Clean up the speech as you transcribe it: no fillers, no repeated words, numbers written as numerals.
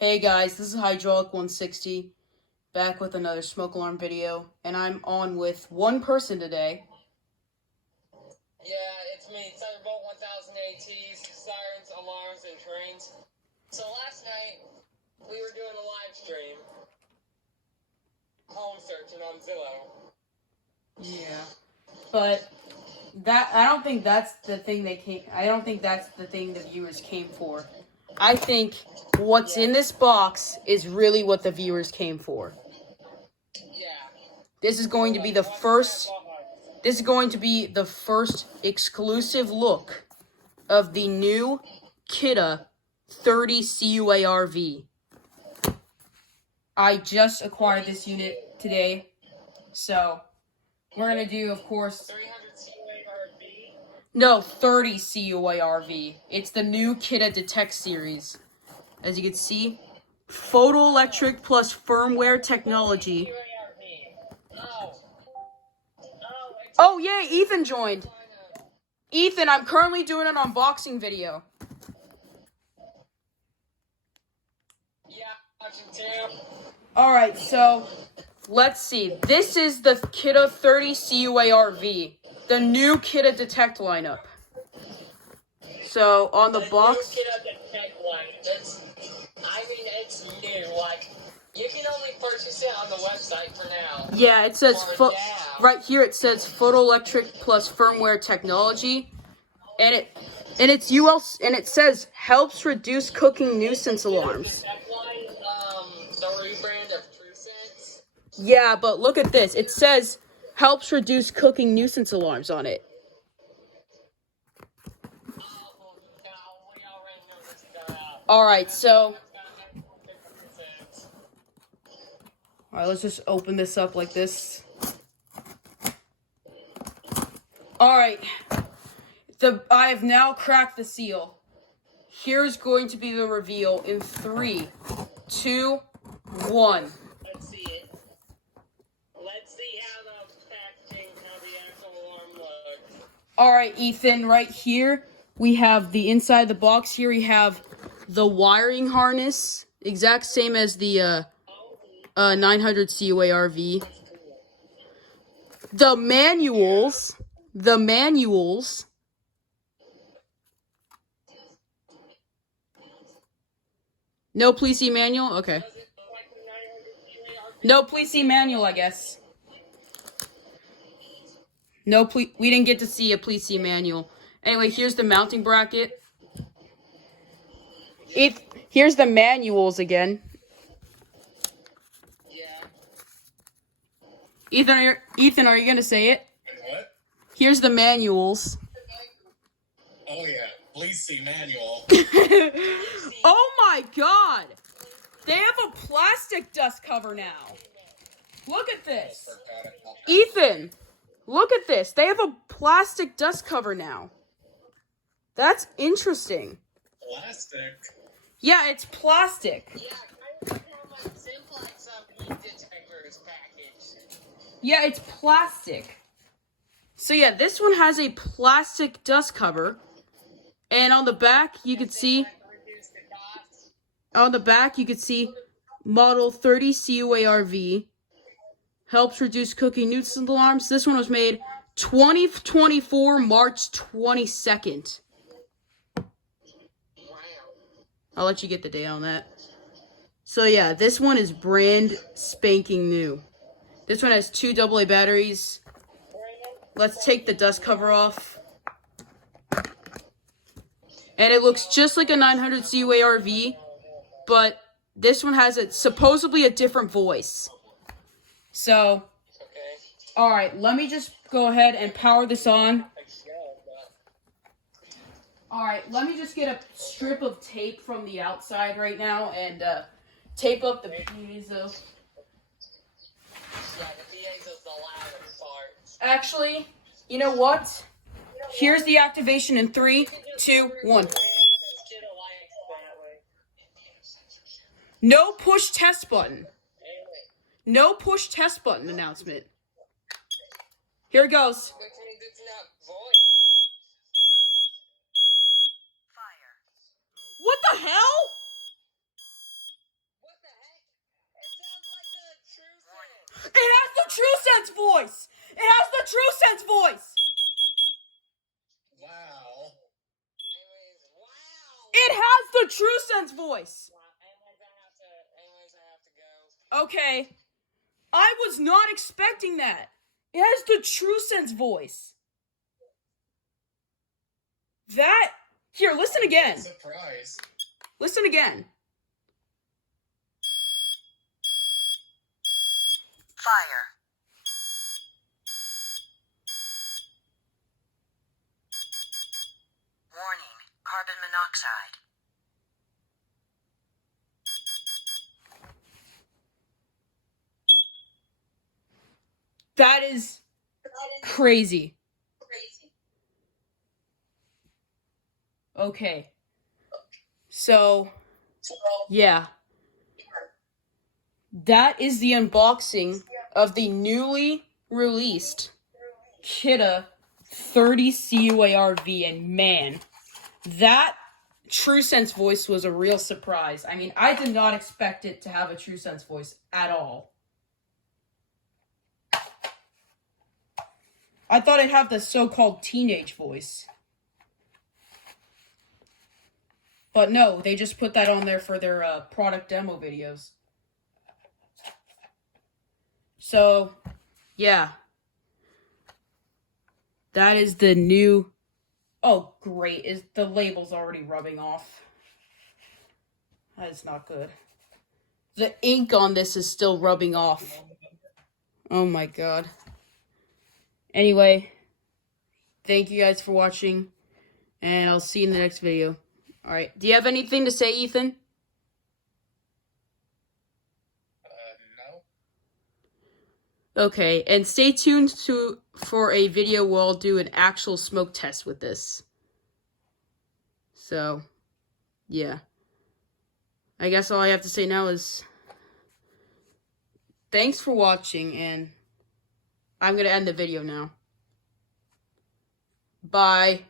Hey guys, this is Hydraulic 160, back with another smoke alarm video, and I'm on with one person today. Yeah, it's me, Thunderbolt 1000 ATs, sirens, alarms, and trains. So last night, we were doing a live stream, home searching on Zillow. Yeah, but I don't think that's the thing I don't think that's the thing the viewers came for. I think what's in this box is really what the viewers came for. Yeah. This is going to be the first exclusive look of the new Kidde 30CUAR-V. I just acquired this unit today, so we're going to do, of course... 300CUAR-V? No, 30CUAR-V. It's the new Kidde Detect series. As you can see, photoelectric plus firmware technology. Oh, yay, Ethan joined. Ethan, I'm currently doing an unboxing video. Yeah, watching too. Alright, so let's see. This is the Kidde 30CUAR-V, the new Kidde Detect lineup. So on the box, New Kidde Detect one. It's new. Like, you can only purchase it on the website for now. yeah, it says right here. It says photoelectric plus firmware technology, and it says helps reduce cooking nuisance alarms. The rebrand of TrueSense. Yeah, but look at this. It says helps reduce cooking nuisance alarms on it. Alright, so... Alright, let's just open this up like this. Alright. I have now cracked the seal. Here's going to be the reveal in 3, 2, 1. Let's see it. Let's see how the packaging, how the actual alarm looks. Alright, Ethan, right here, we have the inside of the box. Here we have the wiring harness, exact same as the 900 CUAR-V. The manuals. No please see manual? Okay. No please see manual, I guess. No, we didn't get to see a please see manual. Anyway, here's the mounting bracket. Here's the manuals again. Yeah. Ethan, are you gonna say it? What? Here's the manuals. Oh yeah, please see manual. Oh my god! They have a plastic dust cover now. Look at this. Ethan, look at this. They have a plastic dust cover now. That's interesting. Plastic? Yeah, it's plastic. Yeah, kind of like how my Simplex heat detector is packaged. Yeah, it's plastic. So yeah, this one has a plastic dust cover. And on the back, you could see... On the back, you could see model 30CUAR-V. Helps reduce cooking nuisance alarms. This one was made 2024, March 22nd. I'll let you get the date on that. So yeah, this one is brand spanking new. This one has 2 AA batteries. Let's take the dust cover off. And it looks just like a 900 CUAR-V, but this one has supposedly a different voice. So, alright, let me just go ahead and power this on. Alright, let me just get a strip of tape from the outside right now and tape up the piezo. Yeah, the piezo's the loudest part. Actually, you know what? Here's the activation in 3, 2, 1. No push test button. No push test button announcement. Here it goes. What the hell? voice. It has the TrueSense voice. Wow. Anyways, wow. It has the TrueSense voice. Wow. Anyways, I have to go. Okay. I was not expecting that. It has the TrueSense voice. That... Here, listen again. Surprise. Listen again. Fire. Warning, carbon monoxide. That is crazy. Okay. So, yeah. That is the unboxing of the newly released Kidde 30CUAR-V, and man, that TrueSense voice was a real surprise. I mean, I did not expect it to have a TrueSense voice at all. I thought it'd have the so-called teenage voice. But no, they just put that on there for their product demo videos. So, yeah. That is the new... Oh, great. The label's already rubbing off. That is not good. The ink on this is still rubbing off. Oh my god. Anyway, thank you guys for watching, and I'll see you in the next video. Alright, do you have anything to say, Ethan? No. Okay, and stay tuned for a video where I'll do an actual smoke test with this. So, yeah. I guess all I have to say now is thanks for watching, and I'm going to end the video now. Bye.